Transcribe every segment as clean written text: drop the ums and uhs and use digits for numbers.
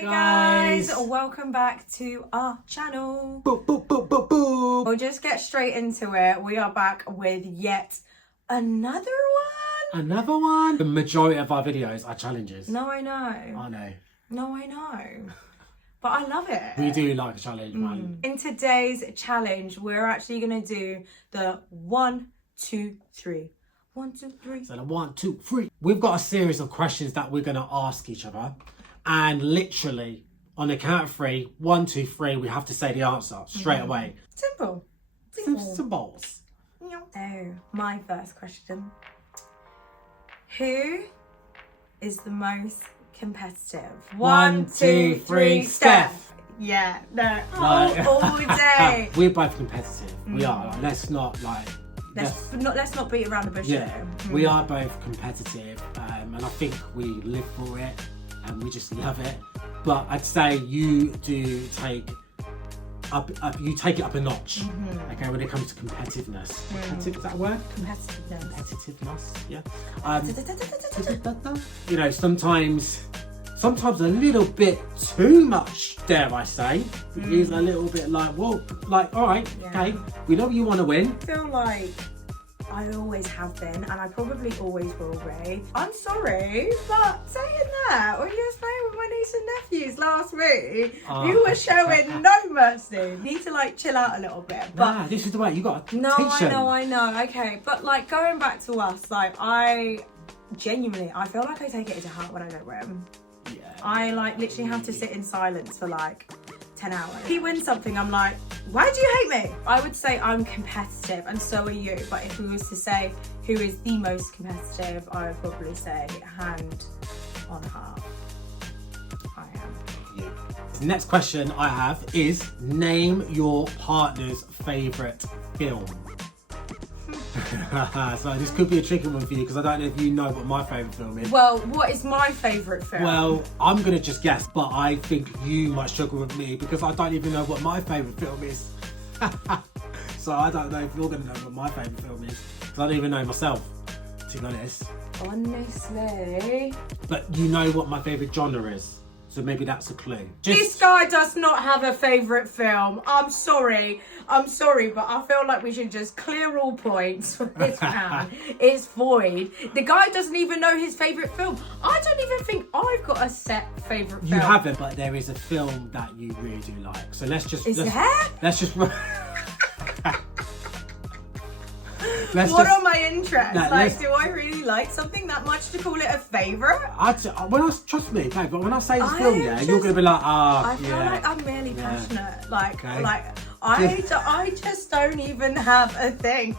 Hey guys, welcome back to our channel. Boop, boop, boop, boop, boop. We'll just get straight into it. We are back with yet another one. Another one? The majority of our videos are challenges. No, I know. I know. No, I know. But I love it. We do like a challenge, man. In today's challenge, we're actually going to do the 1, 2, 3. 1, 2, 3. So the 1, 2, 3. We've got a series of questions that we're going to ask each other. And literally, on the count of 3, 1, 2, 3, we have to say the answer straight away. Simple. Symbols. Oh, my first question. Who is the most competitive? 1, 2, 3, Steph. Yeah, no, all day. We're both competitive. We are. Like, let's not Let's not beat around the bush. Yeah, we are both competitive, and I think we live for it, and we just love it. But I'd say you do take it up a notch. Okay, when it comes to competitiveness. Is that a word? Competitiveness. Yeah. You know, sometimes a little bit too much, dare I say. Use a little bit like, well, like, all right, okay, we know you want to win. I feel like I always have been, and I probably always will be. I'm sorry, but saying that, when you were playing with my niece and nephews last week, you were showing no mercy. You need to like chill out a little bit. But this is the way you got to no, teach them. I know. Okay, but like going back to us, like I genuinely, I feel like I take it to heart when I don't win. Yeah. I like literally have to sit in silence for like 10 hours. If he wins something, I'm like, why do you hate me? I would say I'm competitive, and so are you. But if we was to say who is the most competitive, I would probably say hand on heart, I am. The next question I have is, name your partner's favourite film. So this could be a tricky one for you because I don't know if you know what my favourite film is. Well, what is my favourite film? Well, I'm going to just guess, but I think you might struggle with me because I don't even know what my favourite film is. So I don't know if you're going to know what my favourite film is because I don't even know myself, to be honest. Honestly. But you know what my favourite genre is. So maybe that's a clue. This guy does not have a favourite film. I'm sorry, but I feel like we should just clear all points for this man. It's void. The guy doesn't even know his favourite film. I don't even think I've got a set favourite film. You haven't, but there is a film that you really do like. So let's just... What are my interests? Do I really like something that much to call it a favourite? Trust me, babe, but when I say this film, you're going to be like, I feel like I'm merely passionate. I just don't even have a thing.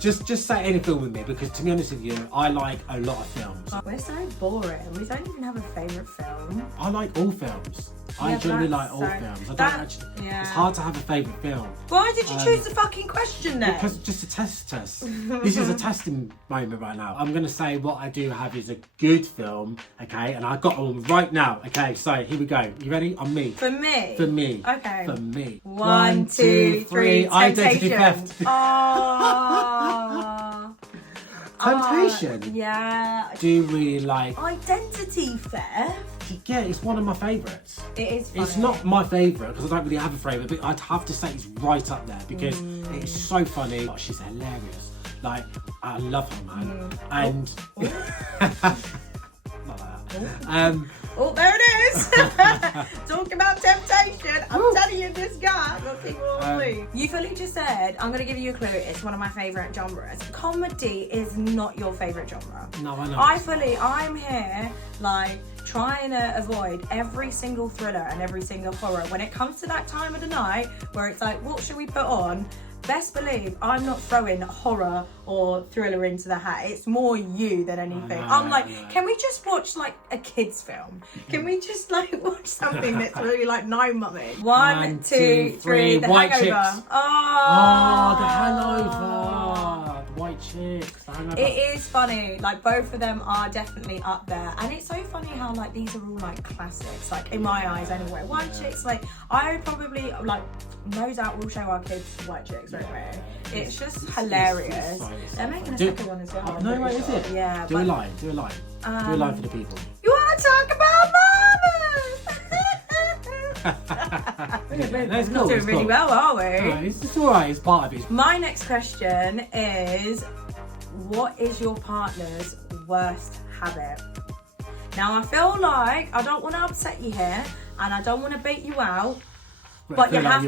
Just say any film with me, because to be honest with you, I like a lot of films. We're so boring. We don't even have a favourite film. I like all films. I generally like all films. It's hard to have a favourite film. Why did you choose the fucking question then? Because just to test us. This is a testing moment right now. I'm going to say what I do have is a good film, okay? And I got one right now, okay? So here we go. You ready? On me. For me? For me. Okay. For me. 1, 2, 3. Identity theft. Temptation. Yeah. Do you really like identity theft? Yeah, it's one of my favourites. It is funny. It's not my favourite because I don't really have a favourite, but I'd have to say it's right up there because it's so funny. She's hilarious. Like, I love her, man. And not like that. Oh, there it is. Talking about temptation. I'm telling you, this guy will keep on me. You fully just said, I'm going to give you a clue. It's one of my favourite genres. Comedy is not your favourite genre. No, I know. I'm here, like, trying to avoid every single thriller and every single horror. When it comes to that time of the night where it's like, what should we put on? Best believe I'm not throwing horror or thriller into the hat. It's more you than anything. I'm like, can we just watch like a kid's film? Can we just like watch something that's really like, no mummy? 1, 2, 3, The White Hangover. Chicks. The Hangover. White Chicks. The Hangover. It is funny. Like both of them are definitely up there, and it's so funny how like these are all like classics. Like in my eyes, anyway. White Chicks. Like I would probably like no doubt we'll show our kids White Chicks, won't we? It's just hilarious. They're making a second one as well. No way, is it? Yeah. Do a line. Do a line for the people. You want to talk about mamas? That's Not cool, doing it's really cool. well, are we? No, it's alright, it's part of it. My next question is, what is your partner's worst habit? Now, I feel like I don't want to upset you here, and I don't want to beat you out, but you have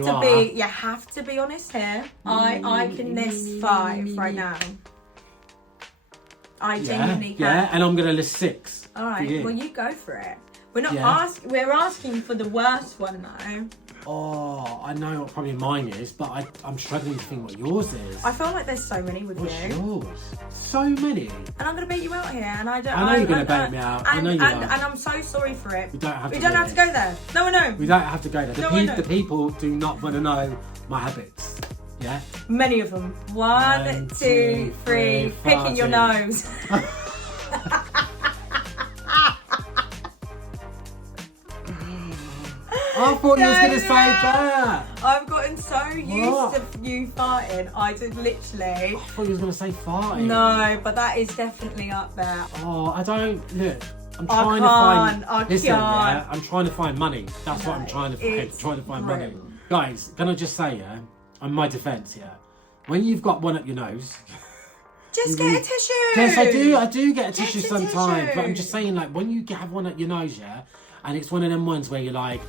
to be honest here. I can list 5 right now. I genuinely can. Yeah, and I'm gonna list 6. All right, well, you go for it. We're not we're asking for the worst one though. Oh, I know what probably mine is, but I'm struggling to think what yours is. I feel like there's so many with What's you. yours? So many. And I'm gonna beat you out here, and I don't. I know you're gonna bait me out. I know you are. And I'm so sorry for it. We don't have to. We don't have to go there. No, no. We don't have to go there. No, The people do not want to know my habits. Yeah. Many of them. 1, 2, 3. Picking your nose. I thought you was gonna say that. I've gotten so used to you farting. I just literally. I thought you was gonna say farting. No, but that is definitely up there. Oh, I don't look. I'm trying to find. Listen, can't. yeah, I'm trying to find money. That's what I'm trying to find. Trying to find money, guys. Can I just say, yeah, on my defence, yeah, when you've got one up your nose. Just get a tissue. Yes, I do. I do get a tissue sometimes, but I'm just saying, like, when you have one at your nose, yeah, and it's one of them ones where you're like,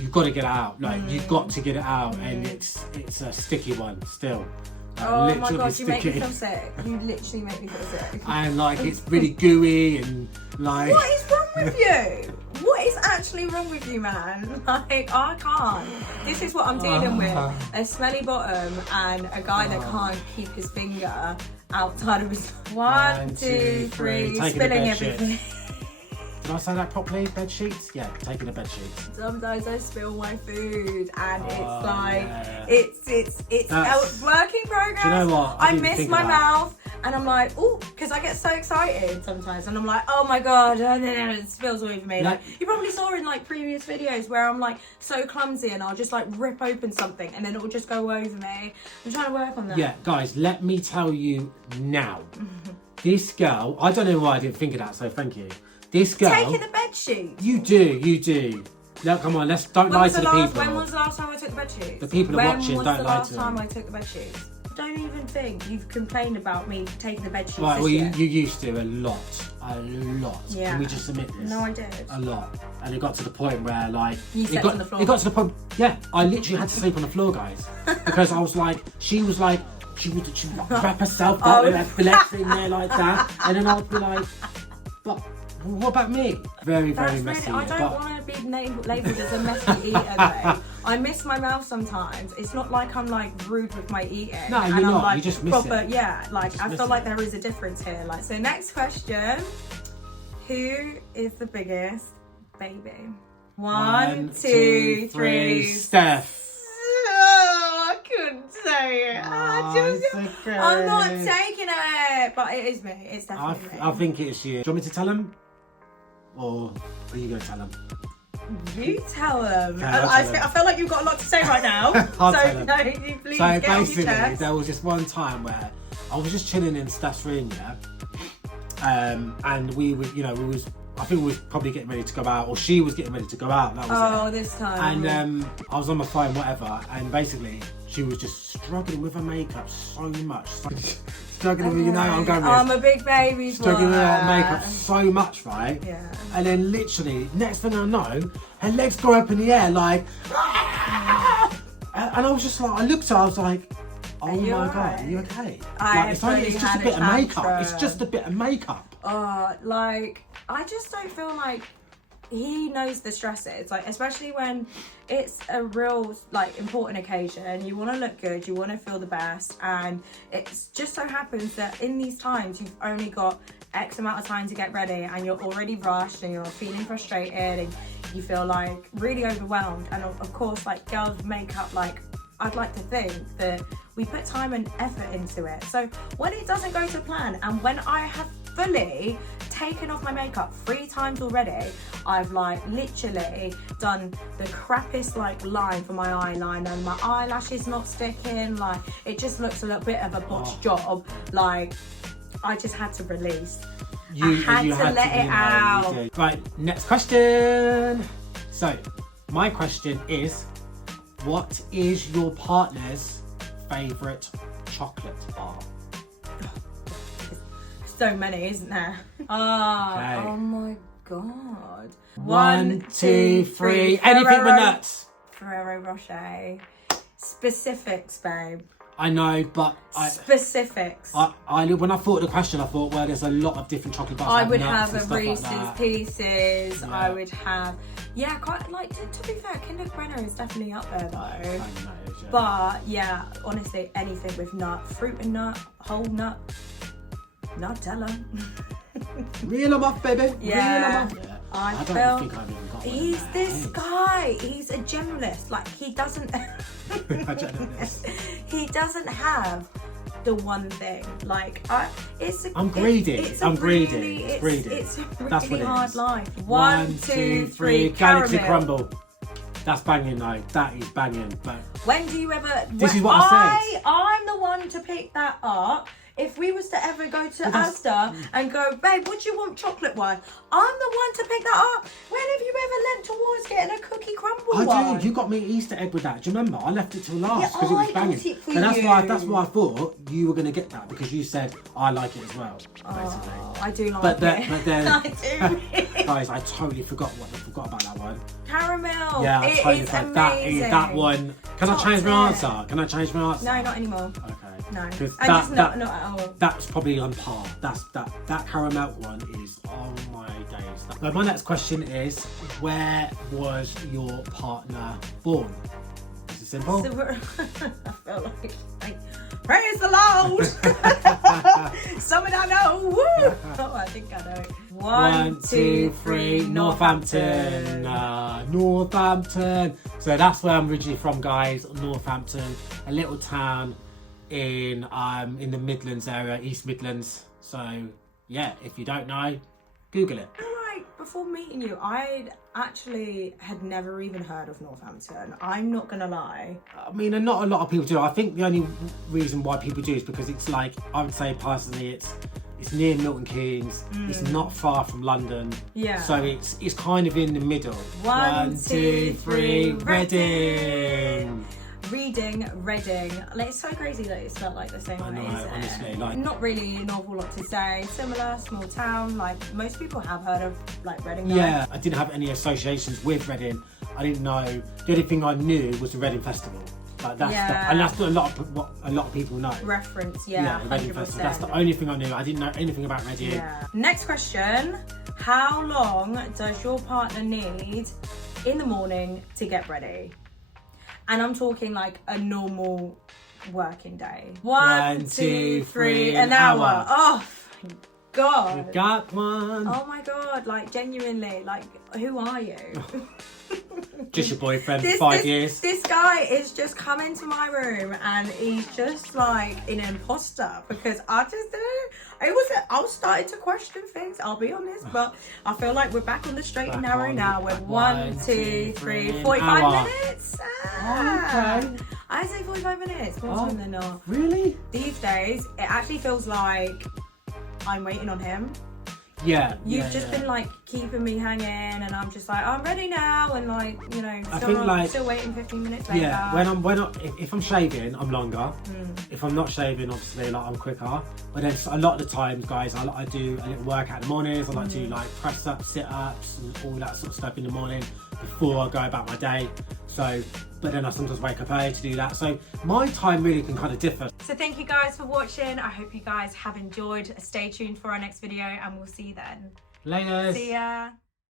you've got to get it out. Like, you've got to get it out, and it's a sticky one still. Oh my god, you make me feel sick. You literally make me feel sick. And like, it's really gooey and like. What is wrong with you? What is actually wrong with you, man? Like, I can't. This is what I'm dealing with. A smelly bottom and a guy that can't keep his finger outside of his. 1, 2, 3. Spilling everything. Did I say that properly? Bed sheets? Yeah, taking the bed sheets. Sometimes I spill my food, and it's like it's a working progress. Do you know what? I miss my mouth, and I'm like, oh, because I get so excited sometimes, and I'm like, oh my god, and then it spills all over me. Like you probably saw in like previous videos where I'm like so clumsy, and I'll just like rip open something, and then it will just go over me. I'm trying to work on that. Yeah, guys, let me tell you now. This girl, I don't know why I didn't think of that, so thank you. This girl. Taking the bed sheets. You do. No, come on, don't lie to the people. When was the last time I took the bed sheets? The people are watching, don't lie to them. When was the last time I took the bed sheets? Don't even think you've complained about me taking the bed sheets. Right, well, you used to a lot. Yeah. Can we just admit this? No, I did. A lot, and it got to the point where like you slept on the floor. It got to the point. Yeah, I literally had to sleep on the floor, guys, because I was like, she would wrap herself up with her legs in there like that, and then I'd be like, but. What about me? Very messy. I don't want to be labelled as a messy eater though. I miss my mouth sometimes. It's not like I'm like rude with my eating. No, you're I'm not. Like, you just miss proper, it. Yeah, like I feel like there is a difference here. Like, so next question. Who is the biggest baby? 1, 2, 3. Steph. Oh, I couldn't say it. I'm not taking it, but it is me. It's definitely me. I think it's you. Do you want me to tell him? Or are you going to tell him? You tell them. Okay, I feel like you've got a lot to say right now. So no, you please so get on your basically, chest. there was just one time where I was just chilling in Steph's room, yeah, and we were, I think we was probably getting ready to go out, or she was getting ready to go out. That was it. This time. And I was on my phone, whatever, and basically she was just struggling with her makeup so much. Struggling with, I'm going with. I'm a big baby. Struggling with her makeup so much, right? Yeah. And then literally, next thing I know, her legs go up in the air like, and I was just like, I looked at her, I was like, oh my god, are you okay? It's just a bit of makeup. It's just a bit of makeup. I just don't feel like he knows the stresses, like especially when it's a real like important occasion. You want to look good, you want to feel the best, and it just so happens that in these times you've only got X amount of time to get ready, and you're already rushed, and you're feeling frustrated, and you feel like really overwhelmed. And of course, like girls' makeup, like I'd like to think that we put time and effort into it. So when it doesn't go to plan, and when I have fully taken off my makeup 3 times already, I've like literally done the crappiest like line for my eyeliner, and my eyelashes not sticking, like it just looks a little bit of a botched job. Like I just had to release. I had to let it out. Right, next question. So My question is, what is your partner's favourite chocolate bar? So many, isn't there? Okay. Oh my god. 1, 2, 3. Anything with nuts. Ferrero Rocher. Specifics, babe. I know, but specifics. When I thought of the question, I thought, well, there's a lot of different chocolate bars. I would nuts have a Reese's Pieces. Yeah. I would have, quite like to be fair, Kinder Bueno is definitely up there though. But yeah, honestly, anything with nut, fruit and nut, whole nut, Nutella. Reel 'em off, baby. Yeah. Reel 'em off. I don't think I've even got one. He's this guy. He's a generalist. Like he doesn't. He doesn't have the one thing. Like I'm greedy. I'm greedy. It's greedy. It's a really That's what it hard is. life. 1, 2, 3. Galaxy crumble. That's banging though. That is banging. But when do you ever? This is what I said. I'm the one to pick that up. If we was to ever go to Asda and go, babe, what do you want chocolate-wise? I'm the one to pick that up. When have you ever leant towards getting a cookie crumble one? I do. You got me Easter egg with that. Do you remember? I left it till last because it was banging. Got it for And that's you. why I thought you were going to get that, because you said I like it as well. Basically. I do like But it. then, I do. guys, I totally forgot about that one. Caramel. Yeah, I totally forgot. That one. Can I change my answer? Can I change my answer? No, not anymore. Okay. No. Because not at all. That's probably on par. That caramel one is, oh my days. Now, my next question is, where was your partner born? Is it simple? So I feel like praise the Lord. Something I know. Woo! Oh, I think I know. 1, 2, 3. Northampton. Northampton. So that's where I'm originally from, guys. Northampton, a little town in the Midlands area, East Midlands. So yeah, if you don't know, Google it. Like before meeting you, I actually had never even heard of Northampton. I'm not gonna lie. I mean, and not a lot of people do. I think the only reason why people do is because it's like, I would say personally, it's near Milton Keynes. It's not far from London. Yeah. So it's kind of in the middle. 1, 2, 3. Reading. Reading, Reading. Like, it's so crazy that it's spelled like the same way, isn't honestly, it? like, not really an awful lot to say. Similar, small town. Like most people have heard of like Reading. Yeah, I didn't have any associations with Reading. I didn't know. The only thing I knew was the Reading Festival. Like and that's what a lot of people know. Reference, the Reading Festival. That's the only thing I knew. I didn't know anything about Reading. Yeah. Next question: how long does your partner need in the morning to get ready? And I'm talking like a normal working day. 1, 2, 3, an hour. Oh, thank God. You got one. Oh my God, like genuinely, like who are you? Just your boyfriend for 5 years. This guy is just come into my room and he's just like an imposter, because I started to question things, I'll be honest, but I feel like we're back on the straight and narrow now. We're 1, 2, 3, 45 minutes. Okay. I say 45 minutes, more time than not. Really? These days, it actually feels like I'm waiting on him. Yeah. You've just been like keeping me hanging, and I'm just like, I'm ready now, and like, you know, still waiting 15 minutes later. Yeah, if I'm shaving, I'm longer. If I'm not shaving, obviously, like, I'm quicker. But then a lot of the times, guys, I do a little workout in the mornings. I like to do like press ups, sit ups, and all that sort of stuff in the morning before I go about my day. So, but then I sometimes wake up early to do that. So my time really can kind of differ. So thank you guys for watching. I hope you guys have enjoyed. Stay tuned for our next video, and we'll see you then. Later. See ya.